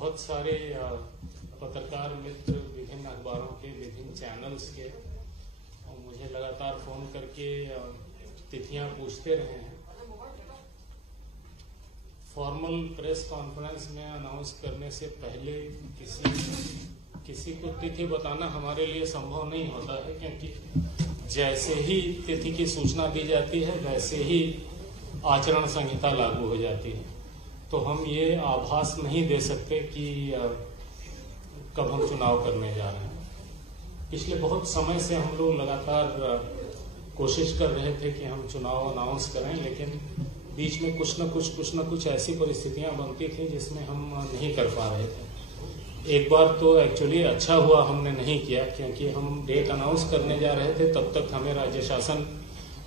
बहुत सारे पत्रकार मित्र विभिन्न अखबारों के विभिन्न चैनल्स के और मुझे लगातार फोन करके तिथियां पूछते रहे हैं। फॉर्मल प्रेस कॉन्फ्रेंस में अनाउंस करने से पहले किसी को तिथि बताना हमारे लिए संभव नहीं होता है, क्योंकि जैसे ही तिथि की सूचना दी जाती है वैसे ही आचरण संहिता लागू हो जाती है। तो हम ये आभास नहीं दे सकते कि कब हम चुनाव करने जा रहे हैं। पिछले बहुत समय से हम लोग लगातार कोशिश कर रहे थे कि हम चुनाव अनाउंस करें, लेकिन बीच में कुछ न कुछ ऐसी परिस्थितियां बनती थी जिसमें हम नहीं कर पा रहे थे। एक बार तो एक्चुअली अच्छा हुआ हमने नहीं किया, क्योंकि हम डेट अनाउंस करने जा रहे थे तब तक हमें राज्य शासन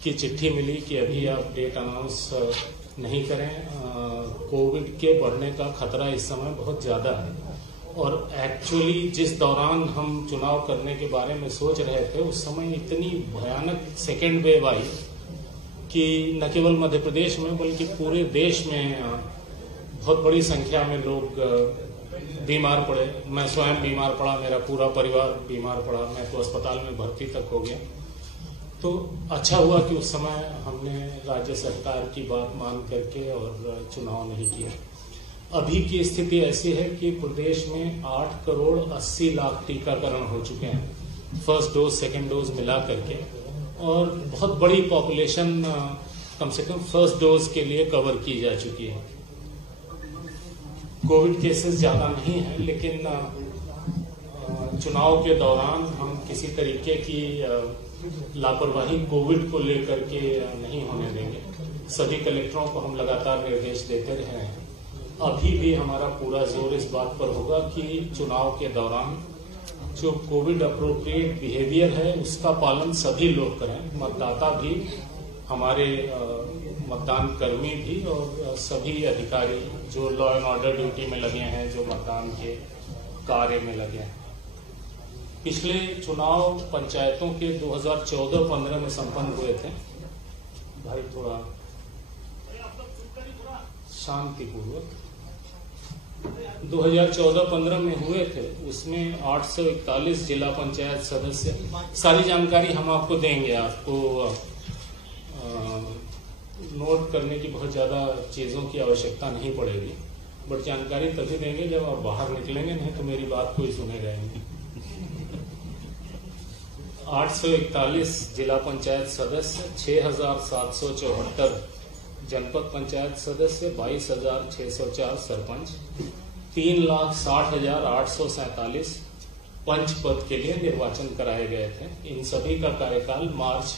की चिट्ठी मिली कि अभी आप डेट अनाउंस नहीं करें, कोविड के बढ़ने का खतरा इस समय बहुत ज्यादा है। और एक्चुअली जिस दौरान हम चुनाव करने के बारे में सोच रहे थे उस समय इतनी भयानक सेकेंड वेव आई कि न केवल मध्य प्रदेश में बल्कि पूरे देश में बहुत बड़ी संख्या में लोग बीमार पड़े। मैं स्वयं बीमार पड़ा, मेरा पूरा परिवार बीमार पड़ा, मैं तो अस्पताल में भर्ती तक हो गया। तो अच्छा हुआ कि उस समय हमने राज्य सरकार की बात मान करके और चुनाव नहीं किया। अभी की स्थिति ऐसी है कि प्रदेश में 8 करोड़ 80 लाख टीकाकरण हो चुके हैं, फर्स्ट डोज सेकेंड डोज मिला करके, और बहुत बड़ी पॉपुलेशन कम से कम फर्स्ट डोज के लिए कवर की जा चुकी है। कोविड केसेस ज्यादा नहीं है, लेकिन चुनाव के दौरान हम किसी तरीके की लापरवाही कोविड को लेकर के नहीं होने देंगे। सभी कलेक्टरों को हम लगातार निर्देश देते रहे हैं। अभी भी हमारा पूरा जोर इस बात पर होगा कि चुनाव के दौरान जो कोविड अप्रोप्रिएट बिहेवियर है उसका पालन सभी लोग करें, मतदाता भी, हमारे मतदान कर्मी भी और सभी अधिकारी जो लॉ एंड ऑर्डर ड्यूटी में लगे हैं, जो मतदान के कार्य में लगे हैं। पिछले चुनाव पंचायतों के 2014-15 में संपन्न हुए थे। भाई थोड़ा शांतिपूर्वक 2014-15 में हुए थे। उसमें 841 जिला पंचायत सदस्य, सारी जानकारी हम आपको देंगे। आपको नोट करने की बहुत ज्यादा चीजों की आवश्यकता नहीं पड़ेगी, बट जानकारी तभी देंगे जब आप बाहर निकलेंगे, नहीं तो मेरी बात कोई सुनेगा ही नहीं। 841 जिला पंचायत सदस्य, 6774 जनपद पंचायत सदस्य, 22,604 सरपंच, 3,60,847 पंच पद के लिए निर्वाचन कराए गए थे। इन सभी का कार्यकाल मार्च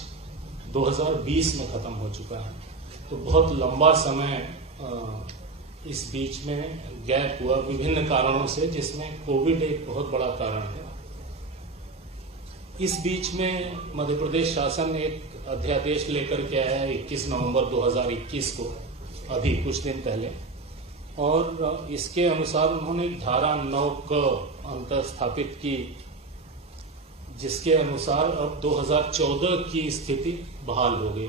2020 में खत्म हो चुका है। तो बहुत लंबा समय इस बीच में गैप हुआ विभिन्न कारणों से, जिसमें कोविड एक बहुत बड़ा कारण है। इस बीच में मध्य प्रदेश शासन एक अध्यादेश लेकर के आया है 21 नवंबर 2021 को, अभी कुछ दिन पहले, और इसके अनुसार उन्होंने धारा 9 क अंतर स्थापित की, जिसके अनुसार अब 2014 की स्थिति बहाल हो गई।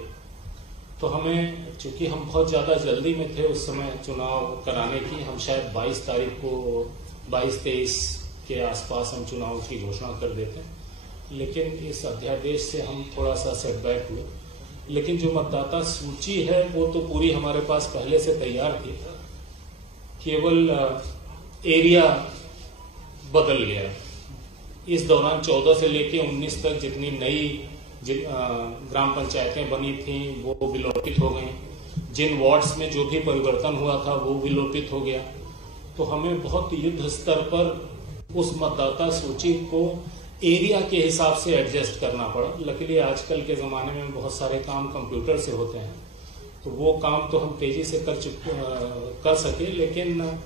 तो हमें, चूंकि हम बहुत ज्यादा जल्दी में थे उस समय चुनाव कराने की, हम शायद 22 तारीख को 22-23 के आसपास हम चुनाव की घोषणा कर देते, लेकिन इस अध्यादेश से हम थोड़ा सा सेटबैक हुए। लेकिन जो मतदाता सूची है वो तो पूरी हमारे पास पहले से तैयार थी, केवल एरिया बदल गया। इस दौरान 14 से लेकर 19 तक जितनी नई ग्राम पंचायतें बनी थी वो विलोपित हो गई। जिन वार्ड्स में जो भी परिवर्तन हुआ था वो विलोपित हो गया। तो हमें बहुत युद्ध स्तर पर उस मतदाता सूची को एरिया के हिसाब से एडजस्ट करना पड़ा। लकीली आजकल के जमाने में बहुत सारे काम कंप्यूटर से होते हैं, तो वो काम तो हम तेजी से कर सके, लेकिन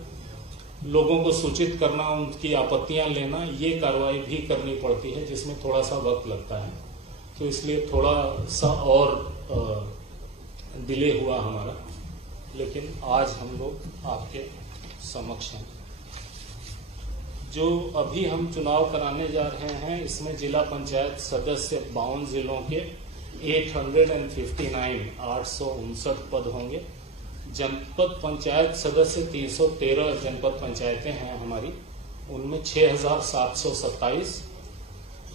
लोगों को सूचित करना, उनकी आपत्तियां लेना, ये कार्रवाई भी करनी पड़ती है, जिसमें थोड़ा सा वक्त लगता है। तो इसलिए थोड़ा सा और डिले हुआ हमारा, लेकिन आज हम लोग आपके समक्ष हैं। जो अभी हम चुनाव कराने जा रहे हैं इसमें जिला पंचायत सदस्य 52 जिलों के 859 पद होंगे। जनपद पंचायत सदस्य 313 जनपद पंचायतें हैं हमारी, उनमें 6,727,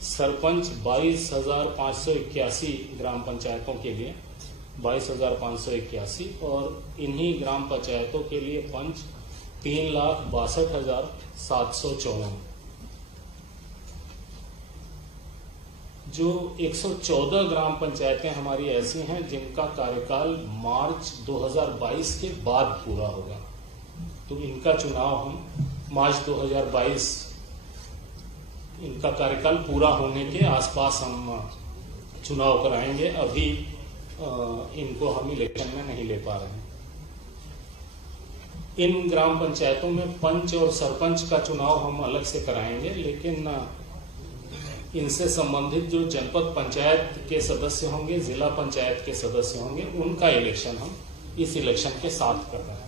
सरपंच 22,581 ग्राम पंचायतों के लिए 22,581, और इन्हीं ग्राम पंचायतों के लिए पंच 3,62,754। जो 114 ग्राम पंचायतें हमारी ऐसी हैं जिनका कार्यकाल मार्च 2022 के बाद पूरा होगा, तो इनका चुनाव हम मार्च 2022 इनका कार्यकाल पूरा होने के आसपास हम चुनाव कराएंगे। अभी इनको हम इलेक्शन में नहीं ले पा रहे हैं। इन ग्राम पंचायतों में पंच और सरपंच का चुनाव हम अलग से कराएंगे, लेकिन इनसे संबंधित जो जनपद पंचायत के सदस्य होंगे, जिला पंचायत के सदस्य होंगे, उनका इलेक्शन हम इस इलेक्शन के साथ कर रहे हैं।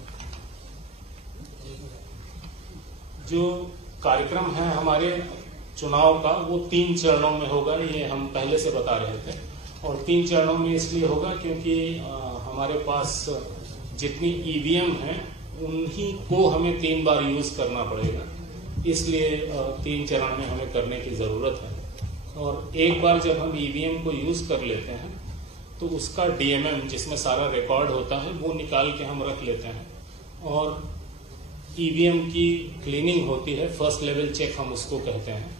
जो कार्यक्रम है हमारे चुनाव का वो 3 चरणों में होगा, ये हम पहले से बता रहे थे। और 3 चरणों में इसलिए होगा क्योंकि हमारे पास जितनी ईवीएम है उन्हीं को हमें 3 बार यूज करना पड़ेगा, इसलिए 3 चरण में हमें करने की जरूरत है। और एक बार जब हम ईवीएम को यूज कर लेते हैं तो उसका डीएमएम जिसमें सारा रिकॉर्ड होता है वो निकाल के हम रख लेते हैं, और ईवीएम की क्लीनिंग होती है, फर्स्ट लेवल चेक हम उसको कहते हैं,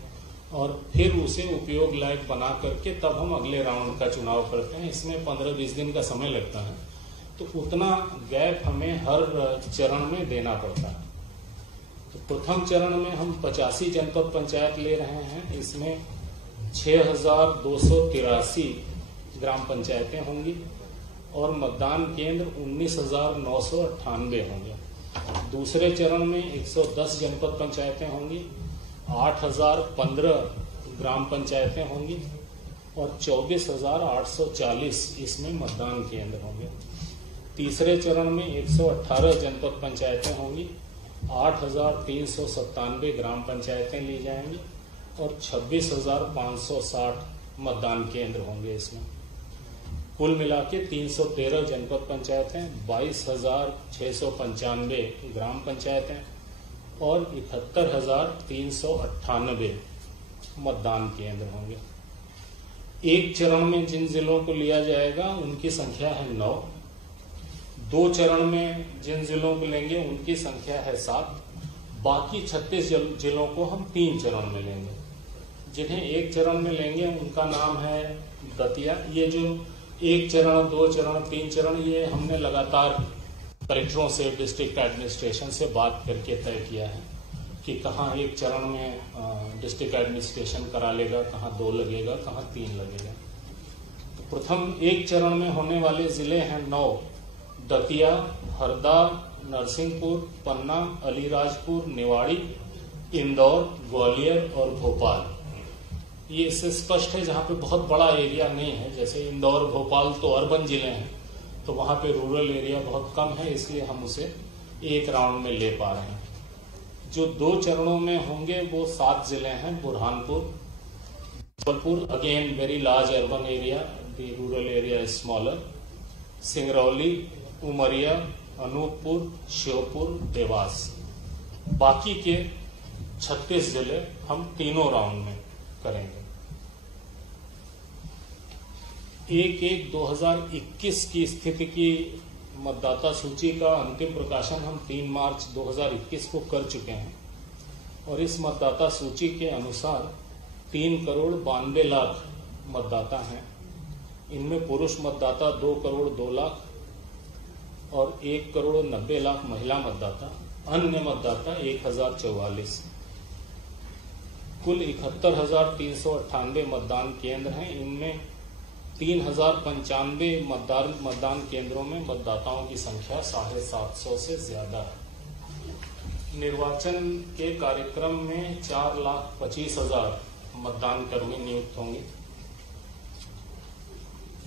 और फिर उसे उपयोग लायक बना करके तब हम अगले राउंड का चुनाव करते हैं। इसमें 15-20 दिन का समय लगता है, तो उतना गैप हमें हर चरण में देना पड़ता है। तो प्रथम चरण में हम 85 जनपद पंचायत ले रहे हैं, इसमें 6,283 ग्राम पंचायतें होंगी और मतदान केंद्र 19,998 होंगे। दूसरे चरण में 110 जनपद पंचायतें होंगी, 8,015 ग्राम पंचायतें होंगी और 24,840 इसमें मतदान केंद्र होंगे। तीसरे चरण में 118 जनपद पंचायतें होंगी, 8,397 ग्राम पंचायतें ली जाएंगी और 26,560 मतदान केंद्र होंगे। इसमें कुल मिला के 313 जनपद पंचायतें, 22,695 ग्राम पंचायतें और 71,398 मतदान केंद्र होंगे। एक चरण में जिन जिलों को लिया जाएगा उनकी संख्या है 9, 2 चरण में जिन जिलों को लेंगे उनकी संख्या है 7, बाकी 36 जिलों को हम 3 चरण में लेंगे। जिन्हें एक चरण में लेंगे उनका नाम है दतिया। ये जो 1 चरण, 2 चरण, 3 चरण, ये हमने लगातार कलेक्टरों से, डिस्ट्रिक्ट एडमिनिस्ट्रेशन से बात करके तय किया है कि कहाँ 1 चरण में डिस्ट्रिक्ट एडमिनिस्ट्रेशन करा लेगा, कहाँ 2 लगेगा, कहाँ 3 लगेगा। तो प्रथम 1 चरण में होने वाले जिले हैं 9, दतिया, हरदा, नरसिंहपुर, पन्ना, अलीराजपुर, निवाड़ी, इंदौर, ग्वालियर और भोपाल। ये इससे स्पष्ट है जहां पे बहुत बड़ा एरिया नहीं है, जैसे इंदौर, भोपाल तो अर्बन जिले हैं, तो वहां पे रूरल एरिया बहुत कम है, इसलिए हम उसे एक राउंड में ले पा रहे हैं। जो 2 चरणों में होंगे वो 7 जिले हैं, Burhanpur, Jabalpur, again very large urban area, the rural area is smaller, Singrauli, Umaria, Anuppur, Sheopur, Dewas. बाकी के 36 जिले हम तीनों राउंड में करेंगे। 1/1/2021 की स्थिति की मतदाता सूची का अंतिम प्रकाशन हम 3 मार्च 2021 को कर चुके हैं और इस मतदाता सूची के अनुसार 3,92,00,000 मतदाता हैं। इनमें पुरुष मतदाता 2,02,00,000 और 1,90,00,000 महिला मतदाता, अन्य मतदाता 1,044। कुल 71,398 मतदान केंद्र हैं। इनमें 3,095 मतदान केंद्रों में मतदाताओं की संख्या 750 से ज्यादा है। निर्वाचन के कार्यक्रम में 4,25,000 मतदान कर्मी नियुक्त होंगे।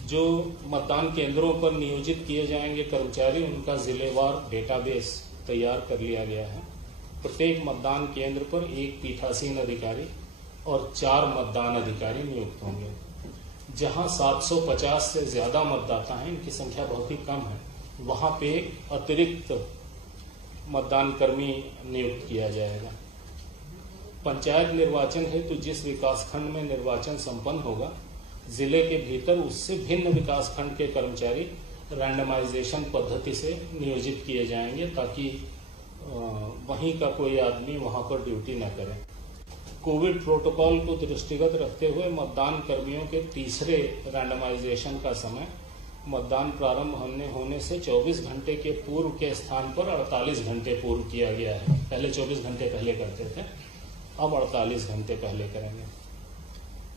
जो मतदान केंद्रों पर नियोजित किए जाएंगे कर्मचारी, उनका जिलेवार डेटाबेस तैयार कर लिया गया है। प्रत्येक मतदान केंद्र पर 1 पीठासीन अधिकारी और 4 मतदान अधिकारी नियुक्त होंगे। जहां 750 से ज्यादा मतदाता हैं, इनकी संख्या बहुत ही कम है, वहां पे एक अतिरिक्त मतदान कर्मी नियुक्त किया जाएगा। पंचायत निर्वाचन हेतु जिस विकासखंड में निर्वाचन संपन्न होगा, जिले के भीतर उससे भिन्न विकासखंड के कर्मचारी रैंडमाइजेशन पद्धति से नियोजित किए जाएंगे, ताकि वहीं का कोई आदमी वहां पर ड्यूटी न करे। कोविड प्रोटोकॉल को दृष्टिगत रखते हुए मतदान कर्मियों के तीसरे रैंडमाइजेशन का समय मतदान प्रारंभ होने से 24 घंटे के पूर्व के स्थान पर 48 घंटे पूर्व किया गया है। पहले 24 घंटे पहले करते थे, अब 48 घंटे पहले करेंगे।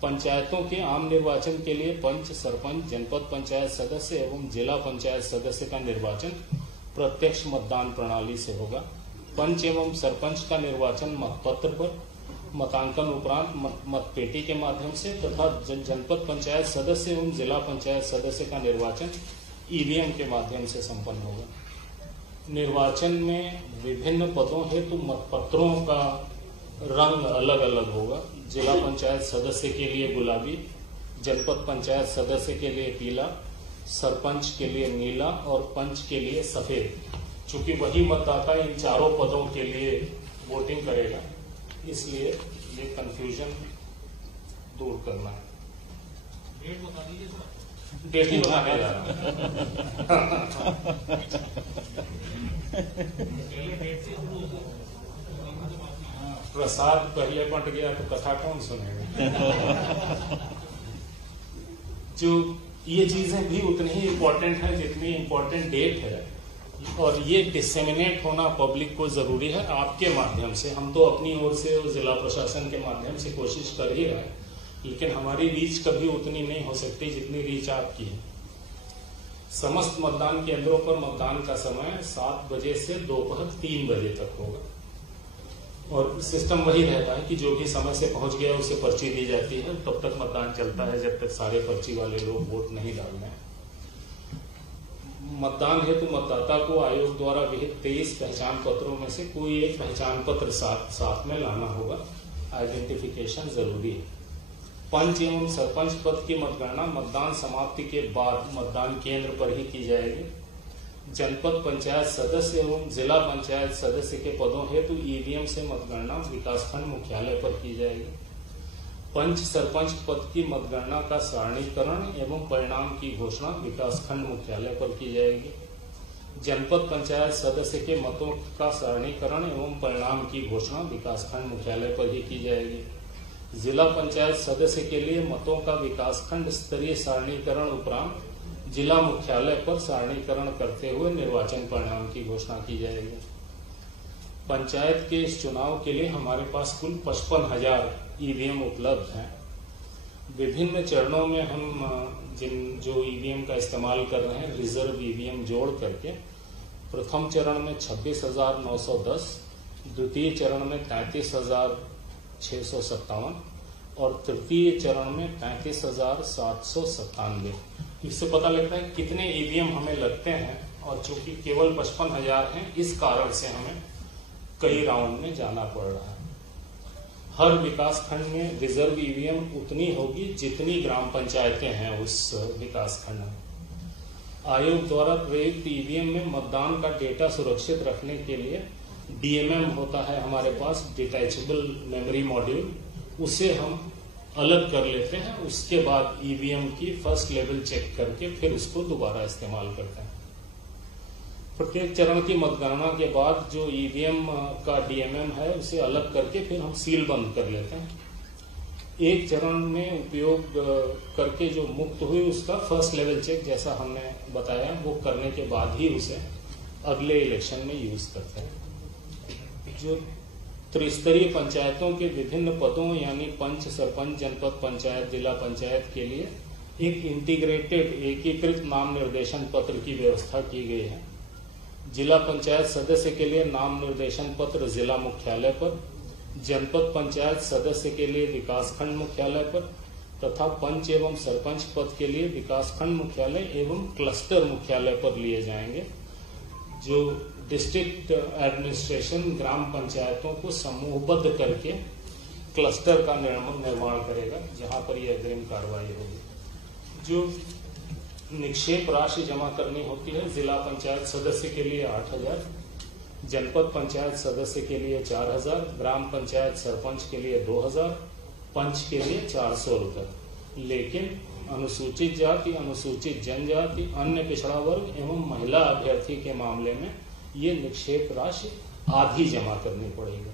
पंचायतों के आम निर्वाचन के लिए पंच, सरपंच, जनपद पंचायत सदस्य एवं जिला पंचायत सदस्य का निर्वाचन प्रत्यक्ष मतदान प्रणाली से होगा। पंच एवं सरपंच का निर्वाचन मतपत्र पर मतांकन उपरांत मतपेटी के माध्यम से तथा जनपद पंचायत सदस्य एवं जिला पंचायत सदस्य का निर्वाचन ईवीएम के माध्यम से संपन्न होगा। निर्वाचन में विभिन्न पदों हेतु मतपत्रों का रंग अलग अलग होगा। जिला पंचायत सदस्य के लिए गुलाबी, जनपद पंचायत सदस्य के लिए पीला, सरपंच के लिए नीला और पंच के लिए सफेद। चूंकि वही मतदाता इन चारों पदों के लिए वोटिंग करेगा, इसलिए ये कंफ्यूजन दूर करना है। डेट ही बताने जा रहा प्रसाद पहले बंट गया तो कथा कौन सुनेगा। जो ये चीजें भी उतनी ही इम्पोर्टेंट है जितनी इम्पोर्टेंट डेट है, और ये डिसेमिनेट होना पब्लिक को जरूरी है आपके माध्यम से। हम तो अपनी ओर से और जिला प्रशासन के माध्यम से कोशिश कर ही रहे हैं, लेकिन हमारी रीच कभी उतनी नहीं हो सकती जितनी रीच आपकी है। समस्त मतदान केंद्रों पर मतदान का समय 7 बजे से दोपहर 3 बजे तक होगा, और सिस्टम वही रहता है कि जो भी समय से पहुंच गया उसे पर्ची दी जाती है। तब तक मतदान चलता है जब तक सारे पर्ची वाले लोग वोट नहीं डाल रहे हैं। मतदान हेतु मतदाता को आयोग द्वारा विहित 23 पहचान पत्रों में से कोई एक पहचान पत्र साथ में लाना होगा। आइडेंटिफिकेशन जरूरी है। पंच एवं सरपंच पद की मतगणना मतदान समाप्ति के बाद मतदान केंद्र पर ही की जाएगी। जनपद पंचायत सदस्य एवं जिला पंचायत सदस्य के पदों हेतु ईवीएम से मतगणना विकासखंड मुख्यालय पर की जाएगी। पंच सरपंच पद की मतगणना का सारणीकरण एवं परिणाम की घोषणा विकासखंड मुख्यालय पर की जाएगी। जनपद पंचायत सदस्य के मतों का सारणीकरण एवं परिणाम की घोषणा विकासखंड मुख्यालय पर ही की जाएगी। जिला पंचायत सदस्य के लिए मतों का विकासखंड स्तरीय सारणीकरण उपरांत जिला मुख्यालय पर सारणीकरण करते हुए निर्वाचन परिणाम की घोषणा की जाएगी। पंचायत के इस चुनाव के लिए हमारे पास कुल 55,000 ईवीएम उपलब्ध हैं। विभिन्न चरणों में हम जो ईवीएम का इस्तेमाल कर रहे हैं, रिजर्व ईवीएम जोड़ करके प्रथम चरण में 26,910, द्वितीय चरण में 33,657 और तृतीय चरण में 35,797। इससे पता लगता है कितने ईवीएम हमें लगते हैं, और चूंकि केवल 55,000 हैं, इस कारण से हमें कई राउंड में जाना पड़ रहा है। हर विकास खंड में रिजर्व ईवीएम उतनी होगी जितनी ग्राम पंचायतें हैं उस विकास खंड में। आयोग द्वारा प्रयुक्त ईवीएम में मतदान का डेटा सुरक्षित रखने के लिए डीएमएम होता है हमारे पास, डिटैचेबल मेमोरी मॉड्यूल, उसे हम अलग कर लेते हैं। उसके बाद ईवीएम की फर्स्ट लेवल चेक करके फिर उसको दोबारा इस्तेमाल करते हैं। प्रत्येक चरण की मतगणना के बाद जो ईवीएम का डीएमएम है उसे अलग करके फिर हम सील बंद कर लेते हैं। एक चरण में उपयोग करके जो मुक्त हुई उसका फर्स्ट लेवल चेक, जैसा हमने बताया, वो करने के बाद ही उसे अगले इलेक्शन में यूज करते हैं। जो त्रिस्तरीय पंचायतों के विभिन्न पदों यानी पंच, सरपंच, जनपद पंचायत, जिला पंचायत के लिए एक इंटीग्रेटेड एकीकृत नाम निर्देशन पत्र की व्यवस्था की गई है। जिला पंचायत सदस्य के लिए नाम निर्देशन पत्र जिला मुख्यालय पर, जनपद पंचायत सदस्य के लिए विकासखंड मुख्यालय पर तथा पंच एवं सरपंच पद के लिए विकासखंड मुख्यालय एवं क्लस्टर मुख्यालय पर लिए जाएंगे। जो डिस्ट्रिक्ट एडमिनिस्ट्रेशन ग्राम पंचायतों को समूहबद्ध करके क्लस्टर का निर्माण करेगा, जहां पर यह अग्रिम कार्रवाई होगी। जो निक्षेप राशि जमा करनी होती है। जिला पंचायत सदस्य के लिए 8,000, जनपद पंचायत सदस्य के लिए 4,000, ग्राम पंचायत सरपंच के लिए 2,000, पंच के लिए 400 रुपए। लेकिन अनुसूचित जाति, अनुसूचित जनजाति, अन्य पिछड़ा वर्ग एवं महिला अभ्यर्थी के मामले में ये निक्षेप राशि आधी जमा करनी पड़ेगी।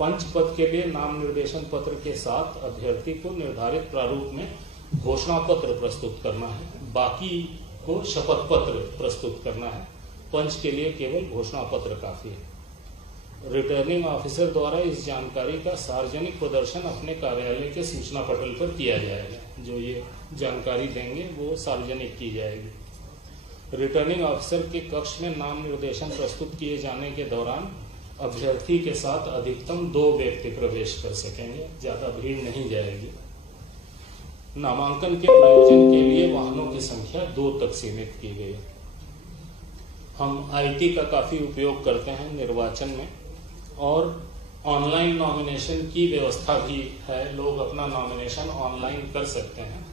पंच पद के लिए नाम निर्देशन पत्र के साथ अभ्यर्थी को निर्धारित प्रारूप में घोषणा पत्र प्रस्तुत करना है, बाकी को शपथ पत्र प्रस्तुत करना है। पंच के लिए केवल घोषणा पत्र काफी है। रिटर्निंग ऑफिसर द्वारा इस जानकारी का सार्वजनिक प्रदर्शन अपने कार्यालय के सूचना पटल पर किया जाएगा। जो ये जानकारी देंगे वो सार्वजनिक की जाएगी। रिटर्निंग ऑफिसर के कक्ष में नाम निर्देशन प्रस्तुत किए जाने के दौरान अभ्यर्थी के साथ अधिकतम 2 व्यक्ति प्रवेश कर सकेंगे, ज्यादा भीड़ नहीं जाएगी। नामांकन के प्रयोजन के लिए वाहनों की संख्या 2 तक सीमित की गई। हम आईटी का काफी उपयोग करते हैं निर्वाचन में, और ऑनलाइन नॉमिनेशन की व्यवस्था भी है। लोग अपना नॉमिनेशन ऑनलाइन कर सकते हैं,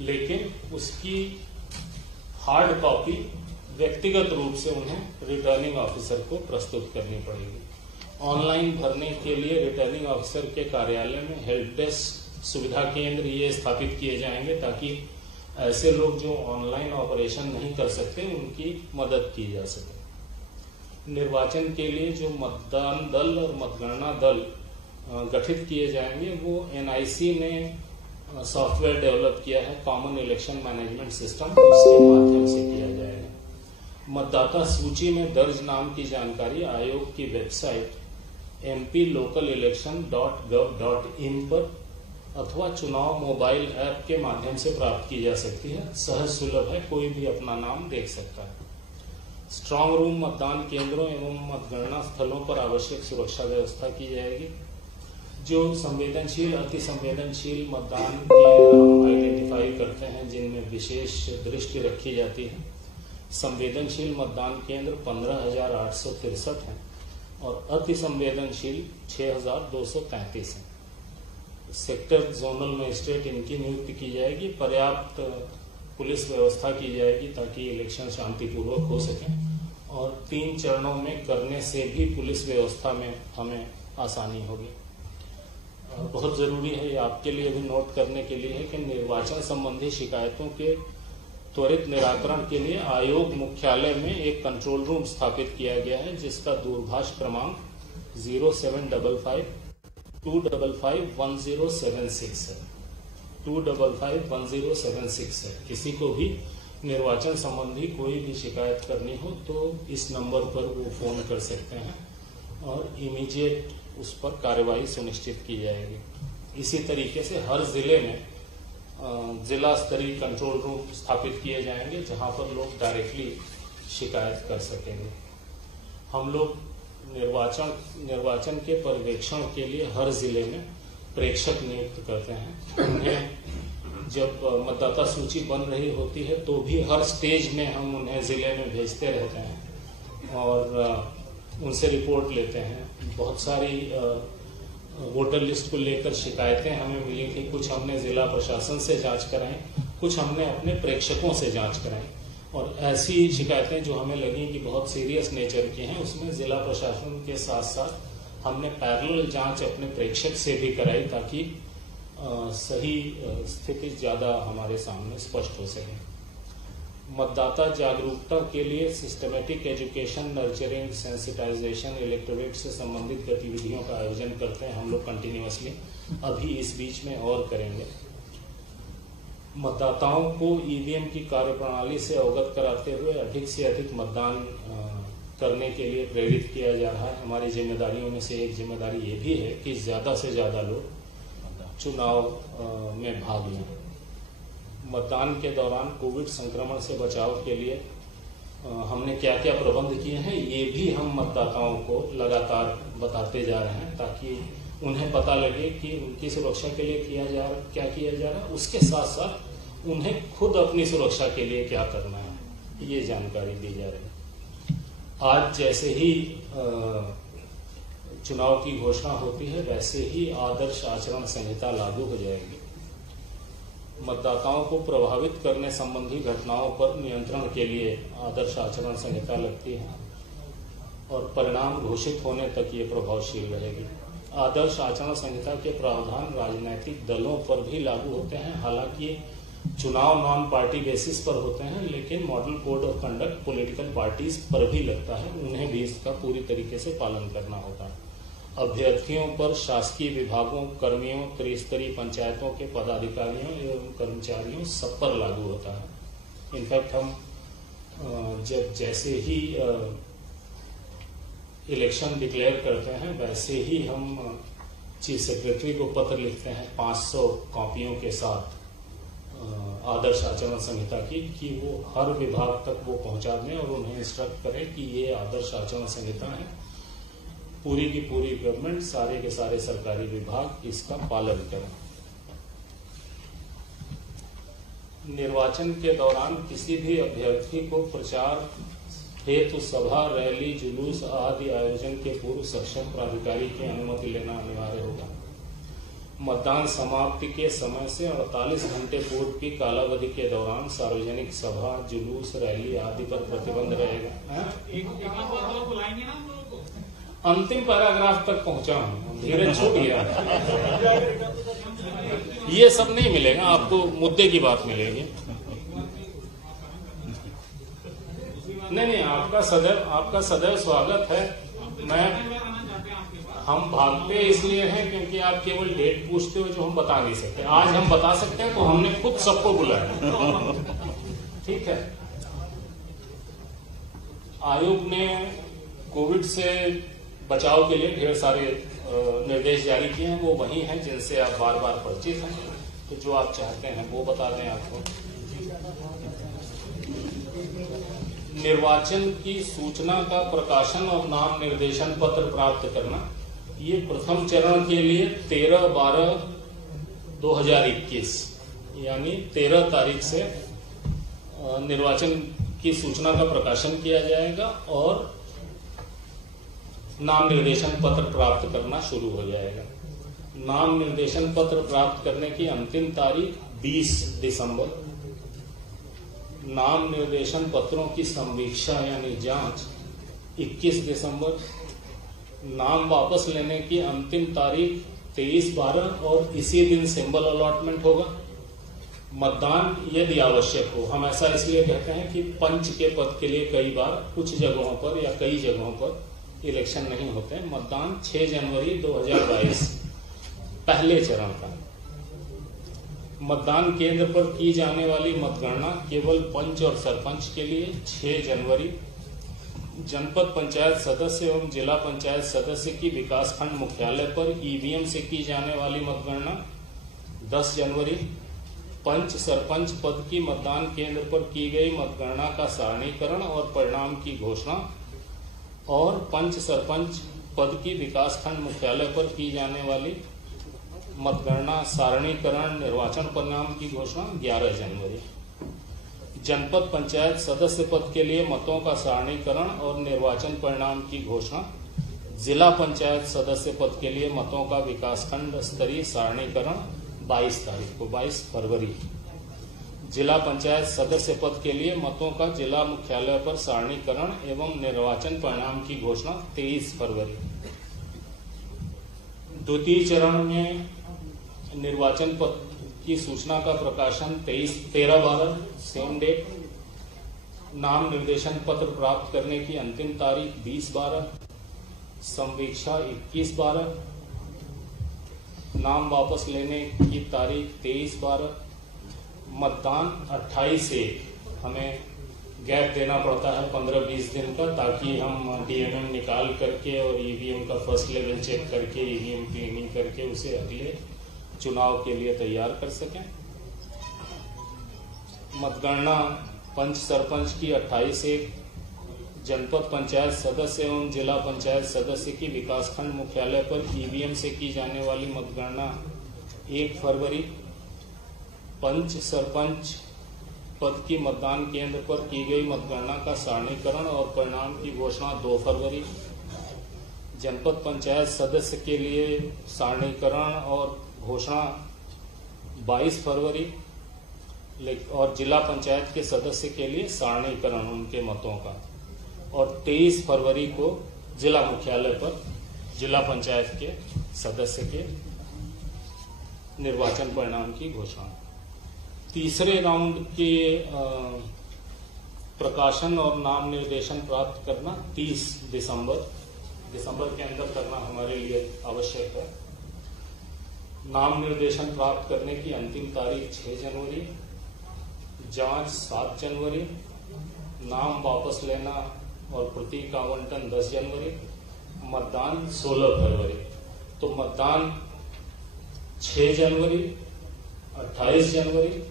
लेकिन उसकी हार्ड कॉपी व्यक्तिगत रूप से उन्हें रिटर्निंग ऑफिसर को प्रस्तुत करनी पड़ेगी। ऑनलाइन भरने के लिए रिटर्निंग ऑफिसर के कार्यालय में हेल्प डेस्क सुविधा केंद्र ये स्थापित किए जाएंगे, ताकि ऐसे लोग जो ऑनलाइन ऑपरेशन नहीं कर सकते उनकी मदद की जा सके। निर्वाचन के लिए जो मतदान दल और मतगणना दल गठित किए जाएंगे वो एनआईसी ने सॉफ्टवेयर डेवलप किया है, कॉमन इलेक्शन मैनेजमेंट सिस्टम, उसके माध्यम से किया जाएगा। मतदाता सूची में दर्ज नाम की जानकारी आयोग की वेबसाइट mplocalelection.gov.in पर अथवा चुनाव मोबाइल ऐप के माध्यम से प्राप्त की जा सकती है। सहज सुलभ है, कोई भी अपना नाम देख सकता है। स्ट्रांग रूम मतदान केंद्रों एवं मतगणना स्थलों पर आवश्यक सुरक्षा व्यवस्था की जाएगी। जो संवेदनशील, अति संवेदनशील मतदान केंद्र हम आइडेंटिफाई करते हैं, जिनमें विशेष दृष्टि रखी जाती है। संवेदनशील मतदान केंद्र 15,863 हैं और अति संवेदनशील 6,233 हैं। सेक्टर जोनल मजिस्ट्रेट इनकी नियुक्ति की जाएगी। पर्याप्त पुलिस व्यवस्था की जाएगी ताकि इलेक्शन शांतिपूर्वक हो सके, और 3 चरणों में करने से भी पुलिस व्यवस्था में हमें आसानी होगी। बहुत जरूरी है, ये आपके लिए भी नोट करने के लिए है कि निर्वाचन संबंधी शिकायतों के त्वरित निराकरण के लिए आयोग मुख्यालय में एक कंट्रोल रूम स्थापित किया गया है, जिसका दूरभाष क्रमांक 0755-255-1076 है। 255-1076 है। किसी को भी निर्वाचन संबंधी कोई भी शिकायत करनी हो तो इस नंबर पर वो फोन कर सकते हैं और इमीडिएट उस पर कार्यवाही सुनिश्चित की जाएगी। इसी तरीके से हर जिले में जिला स्तरीय कंट्रोल रूम स्थापित किए जाएंगे, जहां पर लोग डायरेक्टली शिकायत कर सकेंगे। हम लोग निर्वाचन के पर्यवेक्षण के लिए हर जिले में प्रेक्षक नियुक्त करते हैं। उन्हें जब मतदाता सूची बन रही होती है तो भी हर स्टेज में हम उन्हें जिले में भेजते रहते हैं और उनसे रिपोर्ट लेते हैं। बहुत सारी वोटर लिस्ट को लेकर शिकायतें हमें मिली थी। कुछ हमने जिला प्रशासन से जांच कराई, कुछ हमने अपने प्रेक्षकों से जांच कराई, और ऐसी शिकायतें जो हमें लगी कि बहुत सीरियस नेचर की हैं, उसमें जिला प्रशासन के साथ साथ हमने पैरेलल जांच अपने प्रेक्षक से भी कराई, ताकि सही स्थिति ज्यादा हमारे सामने स्पष्ट हो सके। मतदाता जागरूकता के लिए systematic education, nurturing, sensitisation, electorate से संबंधित गतिविधियों का आयोजन करते हैं हम लोग कंटिन्यूअसली। अभी इस बीच में और करेंगे। मतदाताओं को ईवीएम की कार्यप्रणाली से अवगत कराते हुए अधिक से अधिक मतदान करने के लिए प्रेरित किया जा रहा है। हमारी जिम्मेदारियों में से एक जिम्मेदारी ये भी है कि ज्यादा से ज्यादा लोग चुनाव में भाग लें। मतदान के दौरान कोविड संक्रमण से बचाव के लिए हमने क्या क्या प्रबंध किए हैं, ये भी हम मतदाताओं को लगातार बताते जा रहे हैं, ताकि उन्हें पता लगे कि उनकी सुरक्षा के लिए क्या किया जा रहा है। उसके साथ साथ उन्हें खुद अपनी सुरक्षा के लिए क्या करना है, ये जानकारी दी जा रही है। आज जैसे ही चुनाव की घोषणा होती है, वैसे ही आदर्श आचरण संहिता लागू हो जाएगी। मतदाताओं को प्रभावित करने संबंधी घटनाओं पर नियंत्रण के लिए आदर्श आचरण संहिता लगती है और परिणाम घोषित होने तक ये प्रभावशील रहेगी। आदर्श आचरण संहिता के प्रावधान राजनीतिक दलों पर भी लागू होते हैं। हालांकि चुनाव नॉन पार्टी बेसिस पर होते हैं, लेकिन model code of conduct political parties पर भी लगता है, उन्हें भी इसका पूरी तरीके से पालन करना होता है। अभ्यर्थियों पर, शासकीय विभागों, कर्मियों, त्रिस्तरीय पंचायतों के पदाधिकारियों एवं कर्मचारियों सब पर लागू होता है। इनफैक्ट हम जब जैसे ही इलेक्शन डिक्लेयर करते हैं वैसे ही हम चीफ सेक्रेटरी को पत्र लिखते हैं 500 कॉपियों के साथ आदर्श आचरण संहिता की, कि वो हर विभाग तक वो पहुंचा दें और उन्हें इंस्ट्रक्ट करें कि ये आदर्श आचरण संहिता है। पूरी की पूरी गवर्नमेंट, सारे के सारे सरकारी विभाग इसका पालन करें। निर्वाचन के दौरान किसी भी अभ्यर्थी को प्रचार हेतु सभा, रैली, जुलूस आदि आयोजन के पूर्व सक्षम प्राधिकारी की अनुमति लेना अनिवार्य होगा। मतदान समाप्ति के समय से 48 घंटे पूर्व की कालावधि के दौरान सार्वजनिक सभा, जुलूस, रैली आदि पर प्रतिबंध रहेगा। अंतिम पैराग्राफ तक पहुंचा हूं, धीरे छूट गया। ये सब नहीं मिलेगा आपको, मुद्दे की बात मिलेगी। नहीं, आपका सदैव स्वागत है। हम भागते इसलिए हैं क्योंकि आप केवल डेट पूछते हो जो हम बता नहीं सकते। आज हम बता सकते हैं तो हमने खुद सबको बुलाया। ठीक है। आयोग ने कोविड से बचाव के लिए ढेर सारे निर्देश जारी किए हैं। वो वही हैं जिनसे आप बार बार परिचित हैं, तो जो आप चाहते हैं वो बता दें आपको। निर्वाचन की सूचना का प्रकाशन और नाम निर्देशन पत्र प्राप्त करना, ये प्रथम चरण के लिए 13/12/2021 यानी 13 तारीख से निर्वाचन की सूचना का प्रकाशन किया जाएगा और नाम निर्देशन पत्र प्राप्त करना शुरू हो जाएगा। नाम निर्देशन पत्र प्राप्त करने की अंतिम तारीख 20 दिसंबर। नाम निर्देशन पत्रों की संवीक्षा यानी जांच 21 दिसंबर। नाम वापस लेने की अंतिम तारीख 23/12 और इसी दिन सिंबल अलॉटमेंट होगा। मतदान यदि आवश्यक हो, हम ऐसा इसलिए कहते हैं कि पंच के पद के लिए कई बार कुछ जगहों पर या कई जगहों पर इलेक्शन नहीं होते हैं। मतदान 6 जनवरी 2022 पहले चरण का। मतदान केंद्र पर की जाने वाली मतगणना केवल पंच और सरपंच के लिए 6 जनवरी। जनपद पंचायत सदस्य एवं जिला पंचायत सदस्य की विकासखंड मुख्यालय पर ईवीएम से की जाने वाली मतगणना 10 जनवरी। पंच सरपंच पद की मतदान केंद्र पर की गई मतगणना का सारणीकरण और परिणाम की घोषणा और पंच सरपंच पद की विकासखंड मुख्यालय पर की जाने वाली मतगणना सारणीकरण निर्वाचन परिणाम की घोषणा 11 जनवरी। जनपद पंचायत सदस्य पद के लिए मतों का सारणीकरण और निर्वाचन परिणाम की घोषणा। जिला पंचायत सदस्य पद के लिए मतों का विकासखंड स्तरीय सारणीकरण 22 तारीख को, 22 फरवरी। जिला पंचायत सदस्य पद के लिए मतों का जिला मुख्यालय पर सारणीकरण एवं निर्वाचन परिणाम की घोषणा 23 फरवरी। द्वितीय चरण में निर्वाचन पद की सूचना का प्रकाशन 13/12 सेम डेट। नाम निर्देशन पत्र प्राप्त करने की अंतिम तारीख 20/12। संवीक्षा 21/12। नाम वापस लेने की तारीख 23/12। मतदान 28/1। हमें गैप देना पड़ता है 15-20 दिन का, ताकि हम डीएमएम निकाल करके और ईवीएम का फर्स्ट लेवल चेक करके ईवीएम क्लीनिंग करके उसे अगले चुनाव के लिए तैयार कर सकें। मतगणना पंच सरपंच की 28/1। जनपद पंचायत सदस्य एवं जिला पंचायत सदस्य की विकासखंड मुख्यालय पर ईवीएम से की जाने वाली मतगणना 1 फरवरी। पंच सरपंच पद की मतदान केंद्र पर की गई मतगणना का सारणीकरण और परिणाम की घोषणा 2 फरवरी। जनपद पंचायत सदस्य के लिए सारणीकरण और घोषणा 22 फरवरी। और जिला पंचायत के सदस्य के लिए सारणीकरण उनके मतों का, और 23 फरवरी को जिला मुख्यालय पर जिला पंचायत के सदस्य के निर्वाचन परिणाम की घोषणा। तीसरे राउंड के प्रकाशन और नाम निर्देशन प्राप्त करना 30 दिसंबर के अंदर करना हमारे लिए आवश्यक है। नाम निर्देशन प्राप्त करने की अंतिम तारीख 6 जनवरी, जांच 7 जनवरी, नाम वापस लेना और प्रतीक आवंटन 10 जनवरी, मतदान 16 फरवरी। तो मतदान 6 जनवरी, 28 जनवरी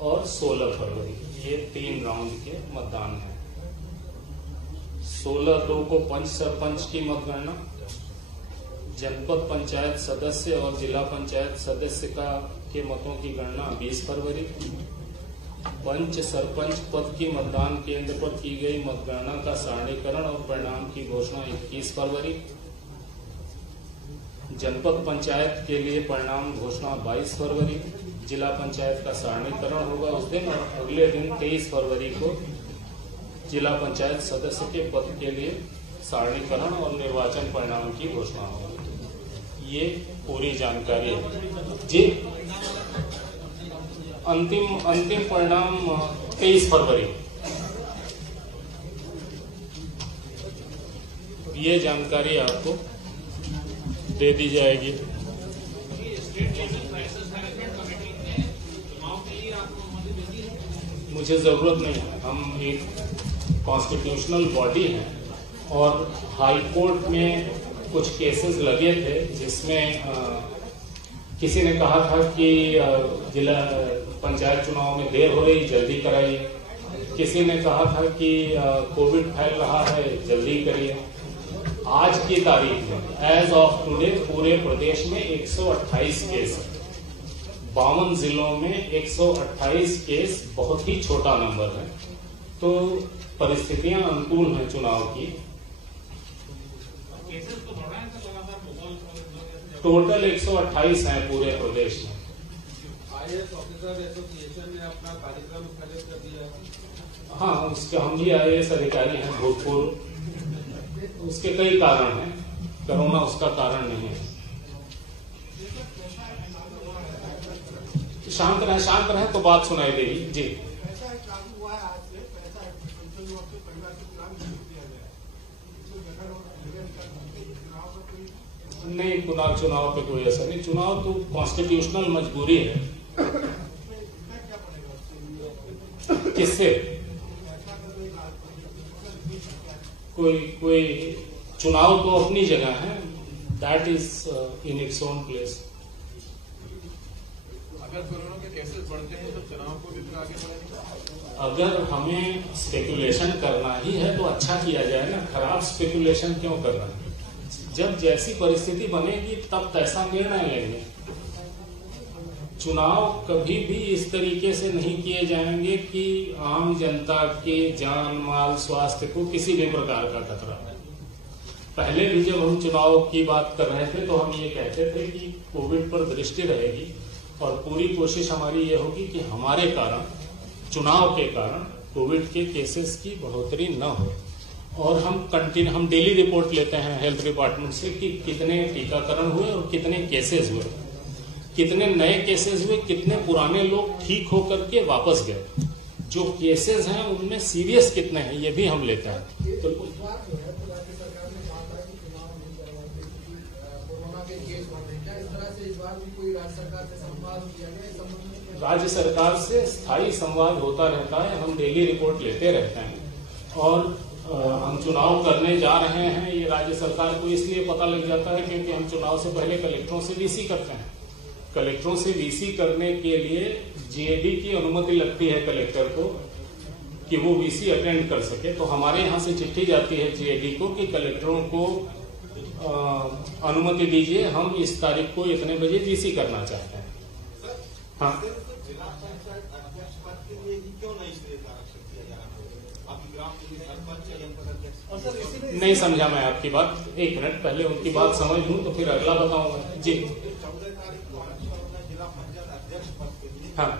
और 16 फरवरी, ये 3 राउंड के मतदान हैं। 16/2 को पंच सरपंच की मतगणना, जनपद पंचायत सदस्य और जिला पंचायत सदस्य के मतों की गणना 20 फरवरी, पंच सरपंच पद की मतदान केंद्र पर की गई मतगणना का सारणीकरण और परिणाम की घोषणा 21 फरवरी, जनपद पंचायत के लिए परिणाम घोषणा 22 फरवरी, जिला पंचायत का सारणीकरण होगा उस दिन, और अगले दिन 23 फरवरी को जिला पंचायत सदस्य के पद के लिए सारणीकरण और निर्वाचन परिणाम की घोषणा होगी। ये पूरी जानकारी है जी। अंतिम परिणाम 23 फरवरी। ये जानकारी आपको दे दी जाएगी। मुझे जरूरत नहीं है, हम एक कॉन्स्टिट्यूशनल बॉडी हैं और हाई कोर्ट में कुछ केसेस लगे थे जिसमें किसी ने कहा था कि जिला पंचायत चुनाव में देर हो रही, जल्दी कराइए। किसी ने कहा था कि कोविड फैल रहा है, जल्दी करिए। आज की तारीख में एज ऑफ टुडे पूरे प्रदेश में 128 केस है। 52 जिलों में 128 केस बहुत ही छोटा नंबर है, तो परिस्थितियां अनुकूल हैं चुनाव की। टोटल 128 हैं पूरे प्रदेश में। IAS ऑफिसर एसोसिएशन ने अपना कार्यक्रम स्थगित कर दिया। हाँ, उसके हम भी IAS अधिकारी हैं भूतपूर्व। उसके कई कारण हैं, कोरोना उसका कारण नहीं है। शांत रहे तो बात सुनाई देगी जी। नहीं, चुनाव पे कोई असर नहीं। चुनाव तो कॉन्स्टिट्यूशनल मजबूरी है। किससे कोई चुनाव तो अपनी जगह है, that is in its own place. अगर कोरोना के केसेस बढ़ते हैं तो चुनाव को भी आगे बढ़ेगा। अगर हमें स्पेकुलेशन करना ही है तो अच्छा किया जाए ना, खराब स्पेकुलेशन क्यों करना है? जब जैसी परिस्थिति बनेगी तब तैसा निर्णय लेंगे। चुनाव कभी भी इस तरीके से नहीं किए जाएंगे कि आम जनता के जान माल स्वास्थ्य को किसी भी प्रकार का खतरा है। पहले भी जब हम चुनाव की बात कर रहे थे तो हम ये कहते थे कि कोविड पर दृष्टि रहेगी और पूरी कोशिश हमारी ये होगी कि हमारे कारण, चुनाव के कारण कोविड के केसेस की बढ़ोतरी न हो। और हम डेली रिपोर्ट लेते हैं हेल्थ डिपार्टमेंट से कि कितने टीकाकरण हुए और कितने केसेस हुए, कितने नए केसेस हुए, कितने पुराने लोग ठीक होकर के वापस गए, जो केसेस हैं उनमें सीरियस कितने हैं, ये भी हम लेते हैं। तो राज्य सरकार से स्थायी संवाद होता रहता है, हम डेली रिपोर्ट लेते रहते हैं। और हम चुनाव करने जा रहे हैं ये राज्य सरकार को इसलिए पता लग जाता है क्योंकि हम चुनाव से पहले कलेक्टरों से वीसी करते हैं। कलेक्टरों से वीसी करने के लिए जीएडी की अनुमति लगती है कलेक्टर को कि वो वीसी अटेंड कर सके। तो हमारे यहाँ से चिट्ठी जाती है जीएडी को कि कलेक्टरों को अनुमति दीजिए, हम इस तारीख को इतने बजे वीसी करना चाहते हैं। हाँ, नहीं समझा मैं आपकी बात। 1 मिनट, पहले उनकी बात समझ लूं तो फिर अगला बताऊंगा जी। हाँ,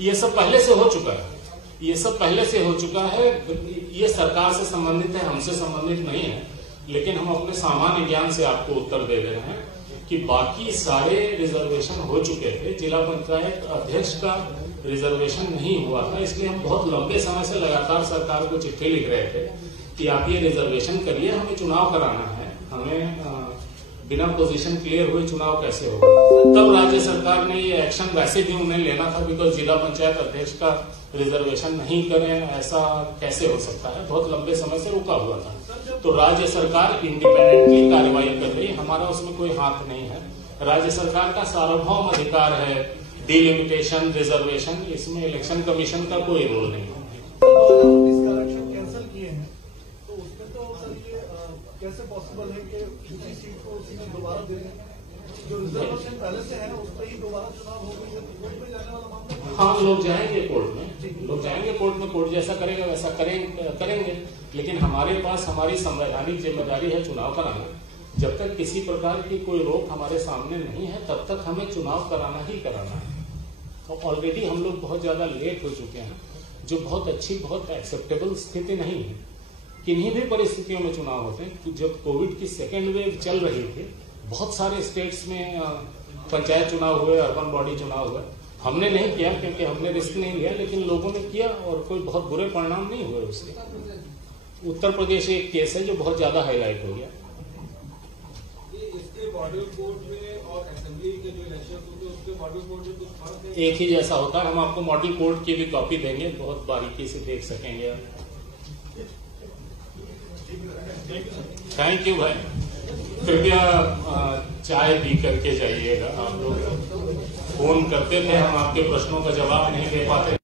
ये सब पहले से हो चुका है, ये सब पहले से हो चुका है। ये सरकार से संबंधित है, हमसे संबंधित नहीं है। लेकिन हम अपने सामान्य ज्ञान से आपको उत्तर दे रहे हैं कि बाकी सारे रिजर्वेशन हो चुके थे, जिला पंचायत अध्यक्ष का रिजर्वेशन नहीं हुआ था। इसलिए हम बहुत लंबे समय से लगातार सरकार को चिट्ठी लिख रहे थे कि आप ये रिजर्वेशन करिए, हमें चुनाव कराना है, हमें बिना पोजीशन क्लियर हुए चुनाव कैसे होगा। तब राज्य सरकार ने ये एक्शन वैसे भी उन्हें लेना था, बिकॉज जिला पंचायत अध्यक्ष का रिजर्वेशन नहीं करें ऐसा कैसे हो सकता है, बहुत लंबे समय से रुका हुआ था। तो राज्य सरकार इंडिपेंडेंटली कार्रवाई कर रही है, हमारा उसमें कोई हाथ नहीं है। राज्य सरकार का सार्वभौम अधिकार है डिलिमिटेशन, रिजर्वेशन, इसमें इलेक्शन कमीशन का कोई रोल नहीं है। कैंसिल किए हैं तो उसमें तो सर ये कैसे पॉसिबल है कि दूसरी सीट को उसी में दोबारा दे दें? जो रिजर्वेशन पहले से है उस पर ही दोबारा चुनाव हो गई है, तो कोर्ट में जाने वाला मामला। हाँ, लोग जाएंगे कोर्ट में, लोग जाएंगे कोर्ट में, कोर्ट जैसा करेगा वैसा करेंगे। लेकिन हमारे पास हमारी संवैधानिक जिम्मेदारी है चुनाव कराना। जब तक किसी प्रकार की कोई रोक हमारे सामने नहीं है तब तक हमें चुनाव कराना ही कराना है। तो ऑलरेडी हम लोग बहुत ज्यादा लेट हो चुके हैं, जो बहुत अच्छी, बहुत एक्सेप्टेबल स्थिति नहीं है। किन्हीं भी परिस्थितियों में चुनाव होते हैं। जब कोविड की सेकेंड वेव चल रही थी, बहुत सारे स्टेट्स में पंचायत चुनाव हुए, अर्बन बॉडी चुनाव हुए। हमने नहीं किया क्योंकि हमने रिस्क नहीं लिया, लेकिन लोगों ने किया और कोई बहुत बुरे परिणाम नहीं हुए उसके। उत्तर प्रदेश एक केस है जो बहुत ज्यादा हाईलाइट हो गया। इसके मॉडल कोर्ट में और असेंबली के जो इलेक्शन होते हैं उसके मॉडल कोर्ट में कुछ फर्क है? एक ही जैसा होता है। हम आपको मॉडल कोड की भी कॉपी देंगे, बहुत बारीकी से देख सकेंगे आप। थैंक यू भाई, कृपया चाय पी करके जाइएगा। आप लोग फोन करते थे, हम आपके प्रश्नों का जवाब नहीं दे पाते।